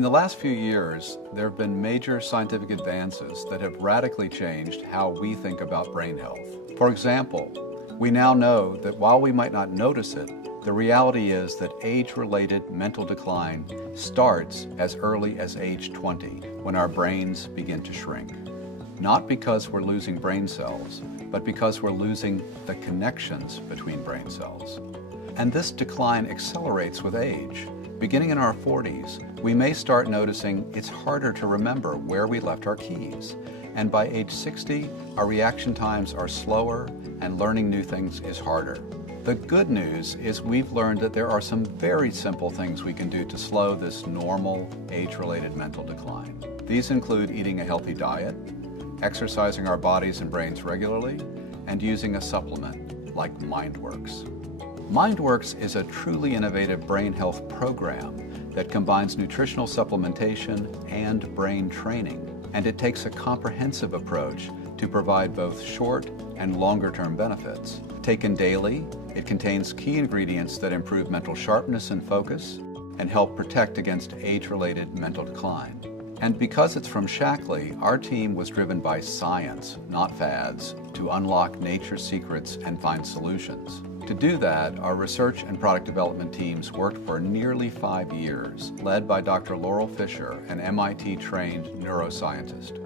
In the last few years, there have been major scientific advances that have radically changed how we think about brain health. For example, we now know that while we might not notice it, the reality is that age-related mental decline starts as early as age 20, when our brains begin to shrink. Not because we're losing brain cells, but because we're losing the connections between brain cells. And this decline accelerates with age. Beginning in our 40s, we may start noticing it's harder to remember where we left our keys. And by age 60, our reaction times are slower and learning new things is harder. The good news is we've learned that there are some very simple things we can do to slow this normal age-related mental decline. These include eating a healthy diet, exercising our bodies and brains regularly, and using a supplement like MindWorks. MindWorks is a truly innovative brain health program that combines nutritional supplementation and brain training, and it takes a comprehensive approach to provide both short and longer-term benefits. Taken daily, it contains key ingredients that improve mental sharpness and focus and help protect against age-related mental decline. And because it's from Shaklee, our team was driven by science, not fads, to unlock nature's secrets and find solutions. To do that, our research and product development teams worked for nearly 5 years, led by Dr. Laurel Fisher, an MIT-trained neuroscientist.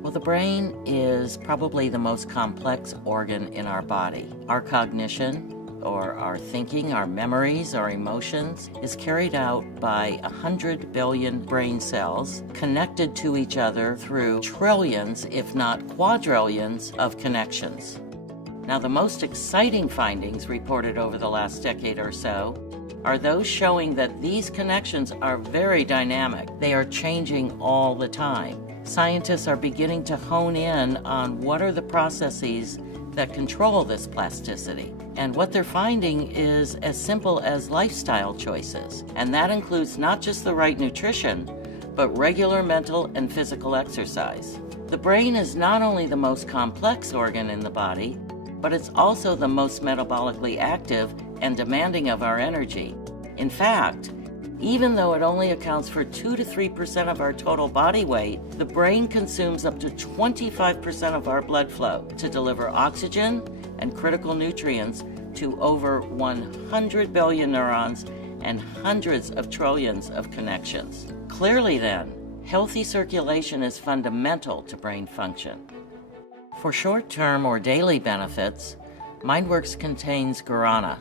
Well, the brain is probably the most complex organ in our body. Our cognition, or our thinking, our memories, our emotions, is carried out by 100 billion brain cells connected to each other through trillions, if not quadrillions, of connections. Now, the most exciting findings reported over the last decade or so are those showing that these connections are very dynamic. They are changing all the time. Scientists are beginning to hone in on what are the processes that control this plasticity. And what they're finding is as simple as lifestyle choices. And that includes not just the right nutrition, but regular mental and physical exercise. The brain is not only the most complex organ in the body, but it's also the most metabolically active and demanding of our energy. In fact, even though it only accounts for 2 to 3% of our total body weight, the brain consumes up to 25% of our blood flow to deliver oxygen and critical nutrients to over 100 billion neurons and hundreds of trillions of connections. Clearly then, healthy circulation is fundamental to brain function. For short-term or daily benefits, MindWorks contains guarana,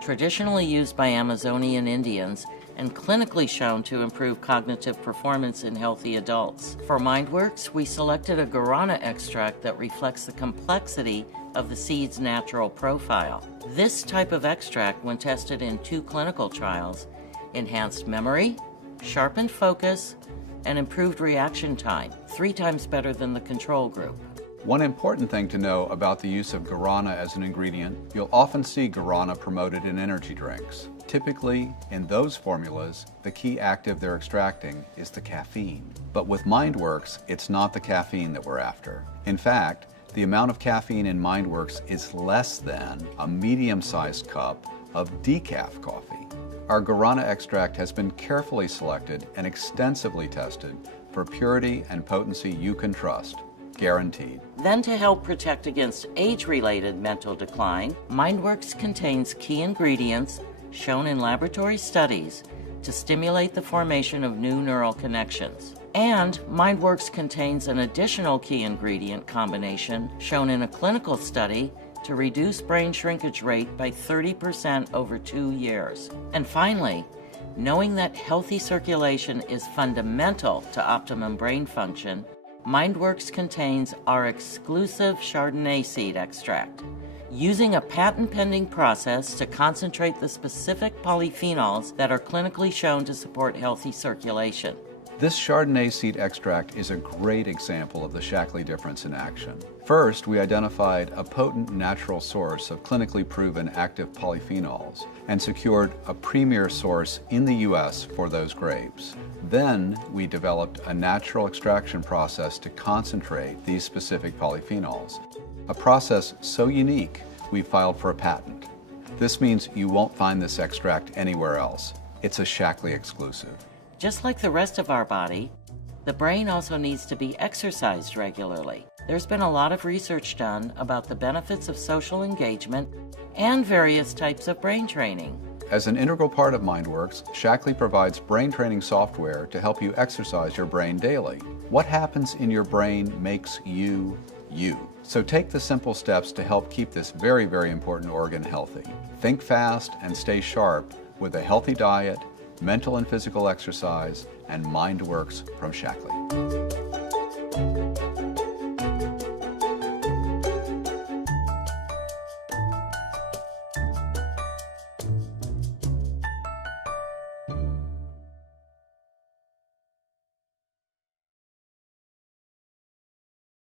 traditionally used by Amazonian Indians and clinically shown to improve cognitive performance in healthy adults. For MindWorks, we selected a guarana extract that reflects the complexity of the seed's natural profile. This type of extract, when tested in 2 clinical trials, enhanced memory, sharpened focus, and improved reaction time, 3 times better than the control group. One important thing to know about the use of guarana as an ingredient, you'll often see guarana promoted in energy drinks. Typically, in those formulas, the key active they're extracting is the caffeine. But with MindWorks, it's not the caffeine that we're after. In fact, the amount of caffeine in MindWorks is less than a medium-sized cup of decaf coffee. Our guarana extract has been carefully selected and extensively tested for purity and potency you can trust. Guaranteed. Then, to help protect against age-related mental decline, MindWorks contains key ingredients shown in laboratory studies to stimulate the formation of new neural connections. And MindWorks contains an additional key ingredient combination shown in a clinical study to reduce brain shrinkage rate by 30% over 2 years. And finally, knowing that healthy circulation is fundamental to optimum brain function, MindWorks contains our exclusive Chardonnay seed extract. Using a patent-pending process to concentrate the specific polyphenols that are clinically shown to support healthy circulation. This Chardonnay seed extract is a great example of the Shaklee difference in action. First, we identified a potent natural source of clinically proven active polyphenols and secured a premier source in the U.S. for those grapes. Then, we developed a natural extraction process to concentrate these specific polyphenols, a process so unique we filed for a patent. This means you won't find this extract anywhere else. It's a Shaklee exclusive. Just like the rest of our body, the brain also needs to be exercised regularly. There's been a lot of research done about the benefits of social engagement and various types of brain training. As an integral part of MindWorks, Shaklee provides brain training software to help you exercise your brain daily. What happens in your brain makes you, you. So take the simple steps to help keep this very, very important organ healthy. Think fast and stay sharp with a healthy diet, mental and physical exercise, and MindWorks from Shaklee.